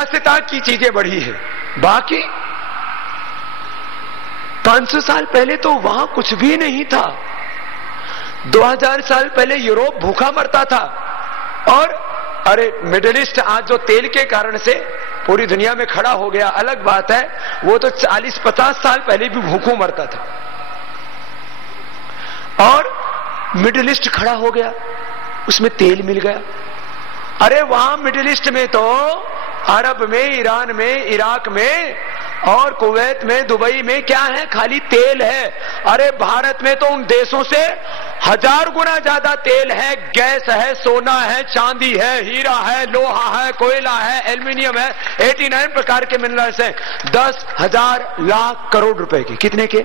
विलासिता की चीजें बढ़ी है। बाकी 500 साल पहले तो वहां कुछ भी नहीं था। 2000 साल पहले यूरोप भूखा मरता था। और अरे मिडिल ईस्ट आज जो तेल के कारण से पूरी दुनिया में खड़ा हो गया अलग बात है, वो तो 40-50 साल पहले भी भूखों मरता था। और मिडिल ईस्ट खड़ा हो गया, उसमें तेल मिल गया। अरे वहां मिडिल ईस्ट में तो अरब में, ईरान में, इराक में और कुवैत में, दुबई में क्या है? खाली तेल है। अरे भारत में तो उन देशों से 1000 गुना ज्यादा तेल है, गैस है, सोना है, चांदी है, हीरा है, लोहा है, कोयला है, एल्युमिनियम है, 89 प्रकार के मिनरल्स हैं। 10,000 लाख करोड़ रुपए के। कितने के?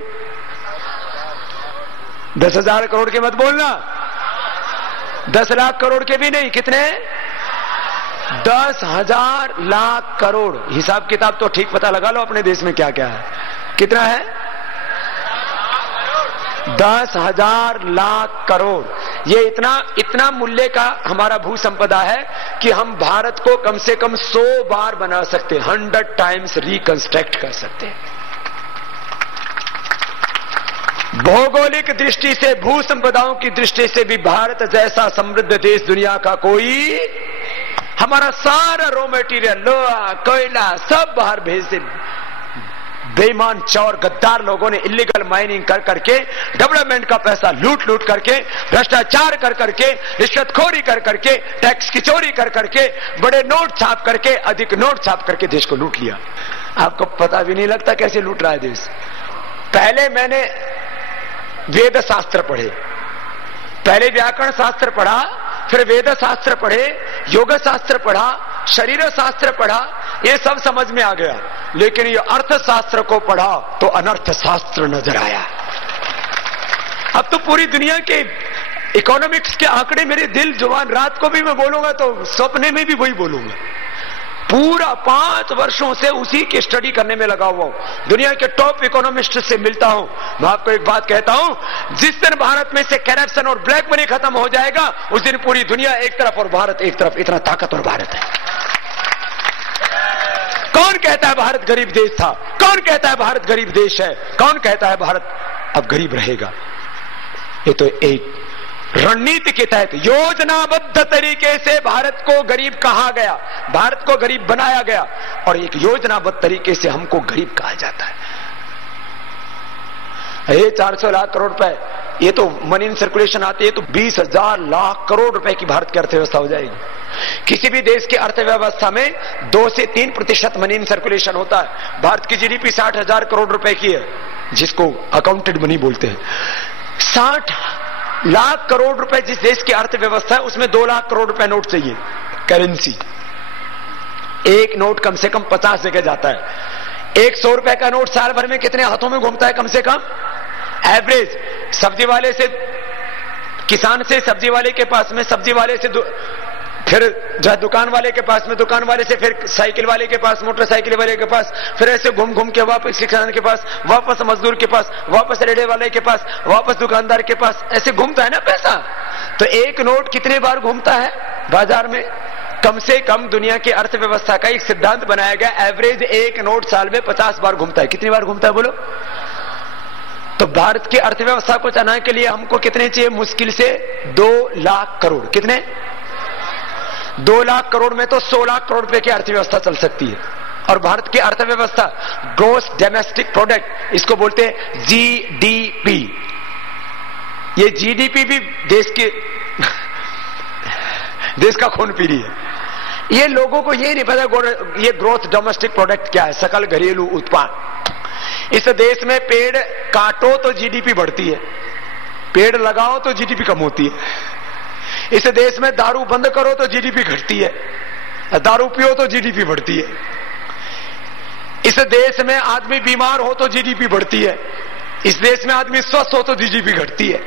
10,000 करोड़ के मत बोलना, 10 लाख करोड़ के भी नहीं। कितने? 10,000 लाख करोड़। हिसाब किताब तो ठीक पता लगा लो अपने देश में क्या क्या है। कितना है? 10,000 लाख करोड़। ये इतना मूल्य का हमारा भू संपदा है कि हम भारत को कम से कम 100 बार बना सकते हैं, 100 टाइम्स रिकंस्ट्रक्ट कर सकते हैं। भौगोलिक दृष्टि से, भू संपदाओं की दृष्टि से भी भारत जैसा समृद्ध देश दुनिया का कोई, हमारा सारा रॉ मटेरियल, लोहा, कोयला सब बाहर भेज दे। बेईमान चौर गद्दार लोगों ने इलीगल माइनिंग कर करके, डेवलपमेंट का पैसा लूट लूट करके, भ्रष्टाचार कर करके, रिश्वतखोरी कर करके, टैक्स की चोरी कर करके, बड़े नोट छाप करके, अधिक नोट छाप करके देश को लूट लिया। आपको पता भी नहीं लगता कैसे लूट रहा है देश। पहले मैंने वेद शास्त्र पढ़े, पहले व्याकरण शास्त्र पढ़ा, फिर वेद शास्त्र पढ़े, योग शास्त्र पढ़ा, शरीर शास्त्र पढ़ा, ये सब समझ में आ गया। लेकिन ये अर्थशास्त्र को पढ़ा तो अनर्थ शास्त्र नजर आया। अब तो पूरी दुनिया के इकोनॉमिक्स के आंकड़े मेरे दिल जुबान, रात को भी मैं बोलूंगा तो सपने में भी वही बोलूंगा। पूरा 5 वर्षों से उसी की स्टडी करने में लगा हुआ हूं, दुनिया के टॉप इकोनॉमिस्ट से मिलता हूं। मैं आपको एक बात कहता हूं, जिस दिन भारत में से करप्शन और ब्लैक मनी खत्म हो जाएगा, उस दिन पूरी दुनिया एक तरफ और भारत एक तरफ। इतना ताकतवर भारत है। कौन कहता है भारत गरीब देश था? कौन कहता है भारत गरीब देश है? कौन कहता है भारत अब गरीब रहेगा? ये तो एक रणनीति के तहत योजनाबद्ध तरीके से भारत को गरीब कहा गया, भारत को गरीब बनाया गया, और एक योजनाबद्ध तरीके से हमको गरीब कहा जाता है। ये 400 लाख करोड़ रुपए, ये तो मनी इन सर्कुलेशन आती है तो 20,000 लाख करोड़ रुपए की भारत की अर्थव्यवस्था हो जाएगी। किसी भी देश की अर्थव्यवस्था में 2 से 3% मनी इन सर्कुलेशन होता है। भारत की जीडीपी 60,000 करोड़ रुपए की है, जिसको अकाउंटेड मनी बोलते हैं। 60 लाख करोड़ रुपए जिस देश की अर्थव्यवस्था है, उसमें 2 लाख करोड़ रुपए नोट चाहिए, करेंसी। एक नोट कम से कम 50 जगह जाता है। 100 रुपए का नोट साल भर में कितने हाथों में घूमता है? कम से कम एवरेज सब्जी वाले से, किसान से सब्जी वाले के पास में, सब्जी वाले से फिर जो है दुकान वाले के पास में, दुकान वाले से फिर साइकिल वाले के पास, मोटरसाइकिल वाले के पास, फिर ऐसे घूम घूम के वापस किसान के पास, वापस मजदूर के पास, वापस रेड़े वाले के पास, वापस दुकानदार के पास, ऐसे घूमता है ना पैसा। तो एक नोट कितने बार घूमता है बाजार में? कम से कम दुनिया की अर्थव्यवस्था का एक सिद्धांत बनाया गया, एवरेज एक नोट साल में 50 बार घूमता है। कितनी बार घूमता है बोलो? तो भारत की अर्थव्यवस्था को चलाने के लिए हमको कितने चाहिए? मुश्किल से 2 लाख करोड़। कितने? 2 लाख करोड़ में तो 100 लाख करोड़ रुपए की अर्थव्यवस्था चल सकती है। और भारत की अर्थव्यवस्था ग्रॉस डोमेस्टिक प्रोडक्ट, इसको बोलते हैं जीडीपी। ये जीडीपी भी देश का खून पी रही है। ये लोगों को ये नहीं पता ये ग्रोथ डोमेस्टिक प्रोडक्ट क्या है, सकल घरेलू उत्पाद। इस देश में पेड़ काटो तो जीडीपी बढ़ती है, पेड़ लगाओ तो जीडीपी कम होती है। इस देश में दारू बंद करो तो जीडीपी घटती है, दारू पियो तो जीडीपी बढ़ती है। इस देश में आदमी बीमार हो तो जीडीपी बढ़ती है, इस देश में आदमी स्वस्थ हो तो जीडीपी घटती है।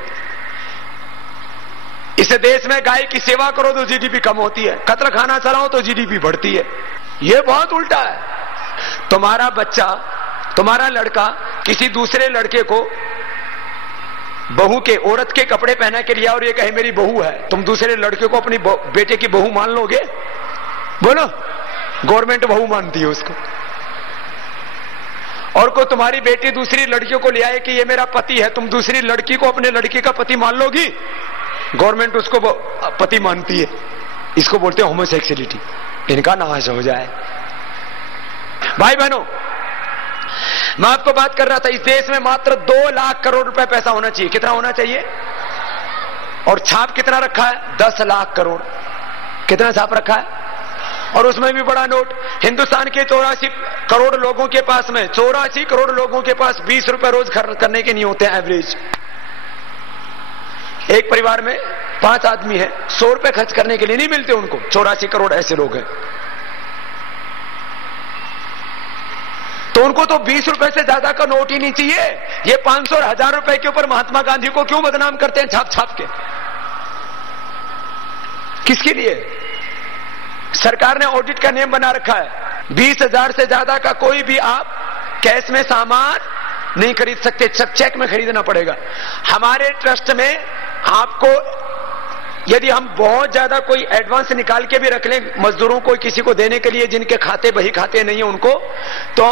इस देश में गाय की सेवा करो तो जीडीपी कम होती है, कत्ल खाना चलाओ तो जीडीपी बढ़ती है। यह बहुत उल्टा है। तुम्हारा बच्चा, तुम्हारा लड़का किसी दूसरे लड़के को बहू के, औरत के कपड़े पहना के लिया और ये कहे मेरी बहू है, तुम दूसरे लड़के को अपनी बेटे की बहू मान लोगे? बोलो। गवर्नमेंट बहू मानती है उसको। और को तुम्हारी बेटी दूसरी लड़कियों को ले आए कि ये मेरा पति है, तुम दूसरी लड़की को अपने लड़की का पति मान लोगी? गवर्नमेंट उसको पति मानती है। इसको बोलते हैं होमोसेक्सुअलिटी। इनका नाश हो जाए। भाई बहनों, मैं आपको बात कर रहा था, इस देश में मात्र 2 लाख करोड़ रुपए पैसा होना चाहिए। कितना होना चाहिए? और छाप कितना रखा है? 10 लाख करोड़। कितना छाप रखा है? और उसमें भी बड़ा नोट। हिंदुस्तान के 84 करोड़ लोगों के पास में 84 करोड़ लोगों के पास 20 रुपए रोज खर्च करने के नहीं होते हैं एवरेज। एक परिवार में 5 आदमी है, 100 रुपए खर्च करने के लिए नहीं मिलते उनको। 84 करोड़ ऐसे लोग हैं, तो उनको तो 20 रुपए से ज्यादा का नोट ही नहीं चाहिए। ये 500 और 1000 रुपए के ऊपर महात्मा गांधी को क्यों बदनाम करते हैं छाप छाप के? किसके लिए? सरकार ने ऑडिट का नियम बना रखा है, 20,000 से ज्यादा का कोई भी आप कैश में सामान नहीं खरीद सकते, सब चेक में खरीदना पड़ेगा। हमारे ट्रस्ट में आपको यदि हम बहुत ज्यादा कोई एडवांस निकाल के भी रख लें मजदूरों को, किसी को देने के लिए जिनके खाते बही खाते नहीं है उनको, तो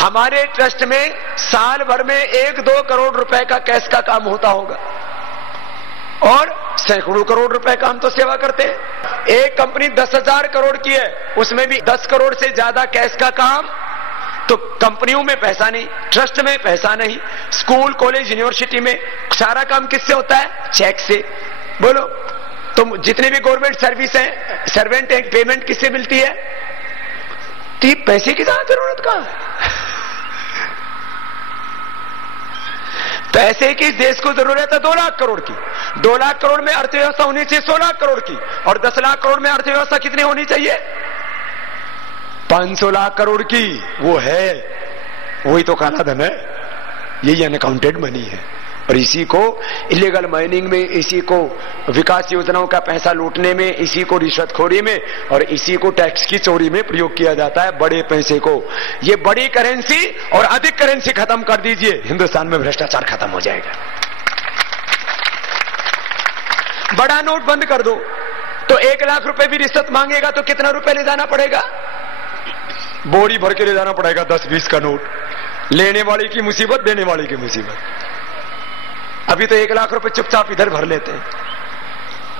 हमारे ट्रस्ट में साल भर में 1-2 करोड़ रुपए का कैश का काम होता होगा और सैकड़ों करोड़ रुपए का हम तो सेवा करते हैं। एक कंपनी 10,000 करोड़ की है, उसमें भी 10 करोड़ से ज्यादा कैश का काम। तो कंपनियों में पैसा नहीं, ट्रस्ट में पैसा नहीं, स्कूल कॉलेज यूनिवर्सिटी में सारा काम किससे होता है? चेक से। बोलो, तुम जितने भी गवर्नमेंट सर्विस हैं, सर्वेंट हैं, पेमेंट किससे मिलती है? तो पैसे की ज्यादा जरूरत कहां है? पैसे की देश को जरूरत है 2 लाख करोड़ की। 2 लाख करोड़ में अर्थव्यवस्था होनी चाहिए 100 लाख करोड़ की, और 10 लाख करोड़ में अर्थव्यवस्था कितनी होनी चाहिए? 500 लाख करोड़ की। वो है, वही तो काला धन है, यही अनअकाउंटेड मनी है। और इसी को इलीगल माइनिंग में, इसी को विकास योजनाओं का पैसा लूटने में, इसी को रिश्वतखोरी में, और इसी को टैक्स की चोरी में प्रयोग किया जाता है, बड़े पैसे को। ये बड़ी करेंसी और अधिक करेंसी खत्म कर दीजिए, हिंदुस्तान में भ्रष्टाचार खत्म हो जाएगा। बड़ा नोट बंद कर दो तो 1 लाख रुपए भी रिश्वत मांगेगा तो कितना रुपए ले जाना पड़ेगा? बोरी भर के ले जाना पड़ेगा 10-20 का नोट। लेने वाले की मुसीबत, देने वाले की मुसीबत। अभी तो 1 लाख रुपए चुपचाप इधर भर लेते हैं,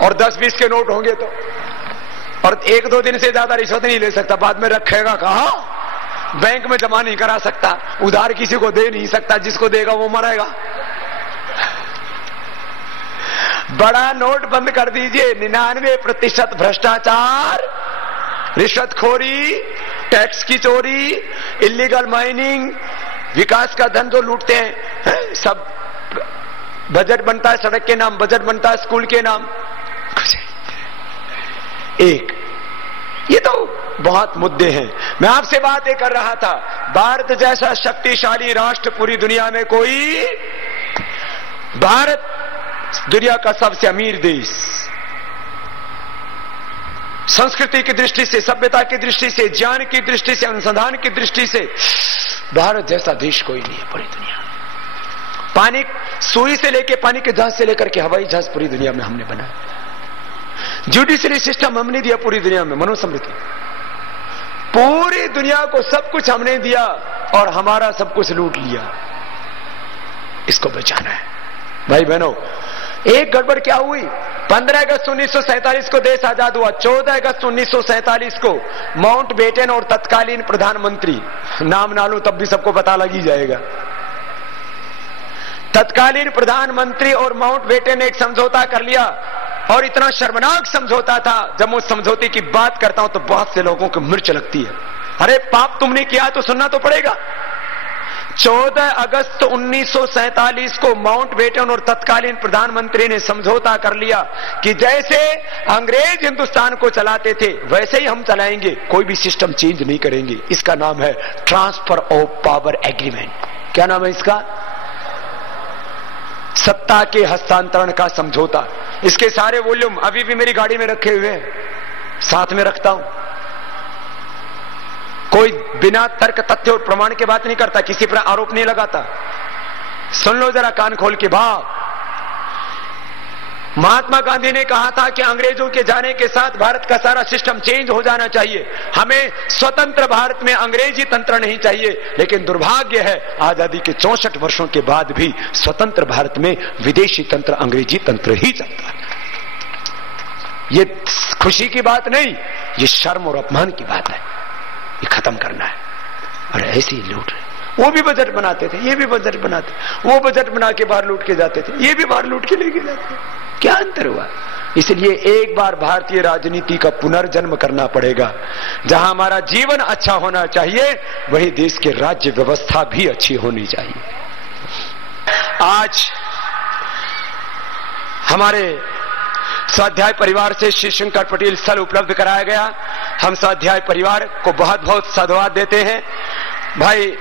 और 10-20 के नोट होंगे तो, और 1-2 दिन से ज्यादा रिश्वत नहीं ले सकता। बाद में रखेगा कहां? बैंक में जमा नहीं करा सकता, उधार किसी को दे नहीं सकता, जिसको देगा वो मरेगा। बड़ा नोट बंद कर दीजिए। 99% भ्रष्टाचार, रिश्वतखोरी, टैक्स की चोरी, इलीगल माइनिंग, विकास का धन जो लूटते हैं, सब बजट बनता है सड़क के नाम, बजट बनता है स्कूल के नाम। एक ये तो बहुत मुद्दे हैं। मैं आपसे बात ये कर रहा था, भारत जैसा शक्तिशाली राष्ट्र पूरी दुनिया में कोई, भारत दुनिया का सबसे अमीर देश, संस्कृति की दृष्टि से, सभ्यता की दृष्टि से, ज्ञान की दृष्टि से, अनुसंधान की दृष्टि से भारत जैसा देश कोई नहीं है पूरी दुनिया। पानी सुई से लेके पानी के जहाज से लेकर के हवाई जहाज पूरी दुनिया में हमने बनाया। जुडिशरी सिस्टम हमने दिया पूरी दुनिया में, मनुस्मृति। पूरी दुनिया को सब कुछ हमने दिया और हमारा सब कुछ लूट लिया। इसको बचाना है भाई बहनों। एक गड़बड़ क्या हुई? 15 अगस्त 1947 को देश आजाद हुआ। 14 अगस्त 1947 को माउंट बेटन और तत्कालीन प्रधानमंत्री, नाम ना लो तब भी सबको पता लग ही जाएगा, तत्कालीन प्रधानमंत्री और माउंट बेटन ने एक समझौता कर लिया, और इतना शर्मनाक समझौता था, जब मैं उस समझौते की बात करता हूं तो बहुत से लोगों को मिर्च लगती है। अरे पाप तुमने किया तो सुनना तो पड़ेगा। 14 अगस्त 1947 को माउंट बेटन और तत्कालीन प्रधानमंत्री ने समझौता कर लिया कि जैसे अंग्रेज हिंदुस्तान को चलाते थे वैसे ही हम चलाएंगे, कोई भी सिस्टम चेंज नहीं करेंगे। इसका नाम है ट्रांसफर ऑफ पावर एग्रीमेंट। क्या नाम है इसका? सत्ता के हस्तांतरण का समझौता। इसके सारे वॉल्यूम अभी भी मेरी गाड़ी में रखे हुए हैं, साथ में रखता हूं। कोई बिना तर्क तथ्य और प्रमाण के बात नहीं करता, किसी पर आरोप नहीं लगाता। सुन लो जरा कान खोल के। भाव महात्मा गांधी ने कहा था कि अंग्रेजों के जाने के साथ भारत का सारा सिस्टम चेंज हो जाना चाहिए, हमें स्वतंत्र भारत में अंग्रेजी तंत्र नहीं चाहिए। लेकिन दुर्भाग्य है आजादी के 64 वर्षों के बाद भी स्वतंत्र भारत में विदेशी तंत्र, अंग्रेजी तंत्र ही चलता है। ये खुशी की बात नहीं, ये शर्म और अपमान की बात है, ये खत्म करना है। और ऐसे ही लूट रहे, वो भी बजट बनाते थे, ये भी बजट बनाते, वो बजट बना के बाहर लूट के जाते थे, ये भी बाहर लूट के लेके जाते। क्या अंतर हुआ? इसलिए एक बार भारतीय राजनीति का पुनर्जन्म करना पड़ेगा। जहां हमारा जीवन अच्छा होना चाहिए वही देश की राज्य व्यवस्था भी अच्छी होनी चाहिए। आज हमारे स्वाध्याय परिवार से श्री शंकर पटेल स्थल उपलब्ध कराया गया। हम स्वाध्याय परिवार को बहुत बहुत साधुवाद देते हैं। भाई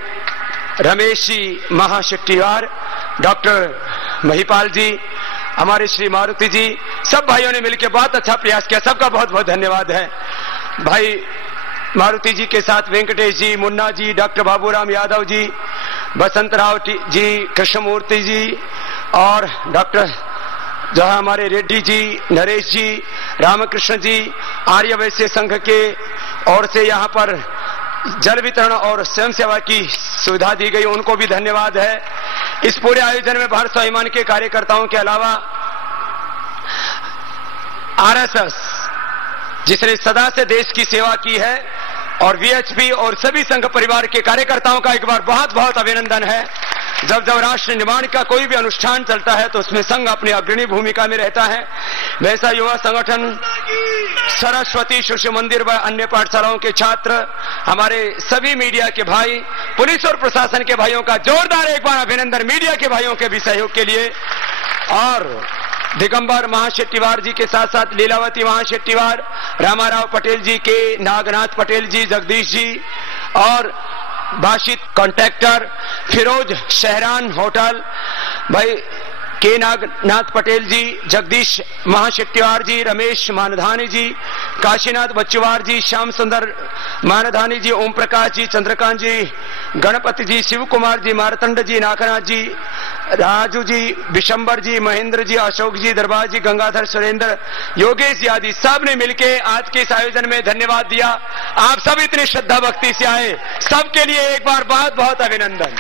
रमेश जी महाशेट्टीवार, डॉक्टर महिपाल जी, हमारे श्री मारुति जी, सब भाइयों ने मिलकर बहुत अच्छा प्रयास किया, सबका बहुत बहुत धन्यवाद है। भाई मारुति जी के साथ वेंकटेश जी, मुन्ना जी, डॉक्टर बाबूराम यादव जी, बसंत राव जी, कृष्णमूर्ति जी और डॉक्टर जो हमारे रेड्डी जी, नरेश जी, रामकृष्ण जी, आर्य वैश्य संघ के ओर से यहाँ पर जल वितरण और स्वयं सेवा की सुविधा दी गई, उनको भी धन्यवाद है। इस पूरे आयोजन में भारत स्वाभिमान के कार्यकर्ताओं के अलावा आरएसएस जिसने सदा से देश की सेवा की है और वीएचपी और सभी संघ परिवार के कार्यकर्ताओं का एक बार बहुत बहुत अभिनंदन है। जब जब राष्ट्र निर्माण का कोई भी अनुष्ठान चलता है तो उसमें संघ अपनी अग्रणी भूमिका में रहता है। वैसा युवा संगठन, सरस्वती शिशु मंदिर व अन्य पाठशालाओं के छात्र, हमारे सभी मीडिया के भाई, पुलिस और प्रशासन के भाइयों का जोरदार एक बार अभिनंदन मीडिया के भाइयों के भी सहयोग के लिए। और दिगंबर महाशेट्टीवार जी के साथ साथ लीलावती महाशेट्टीवार, रामाराव पटेल जी के, नागनाथ पटेल जी, जगदीश जी और बाशित कॉन्ट्रैक्टर, फिरोज शहरान होटल, भाई के नागनाथ पटेल जी, जगदीश महाशेट्टीवार जी, रमेश मानधानी जी, काशीनाथ बच्चुवार जी, श्याम सुंदर मानधानी जी, ओम प्रकाश जी, चंद्रकांत जी, गणपति जी, शिव कुमार जी, मारतंड जी, नागनाथ जी, राजू जी, विशंबर जी, महेंद्र जी, अशोक जी, दरबार जी, गंगाधर, सुरेंद्र, योगेश जी आदि सब ने मिलकर आज के इस आयोजन में धन्यवाद दिया। आप सब इतनी श्रद्धा भक्ति से आए, सबके लिए एक बार बहुत बहुत अभिनंदन।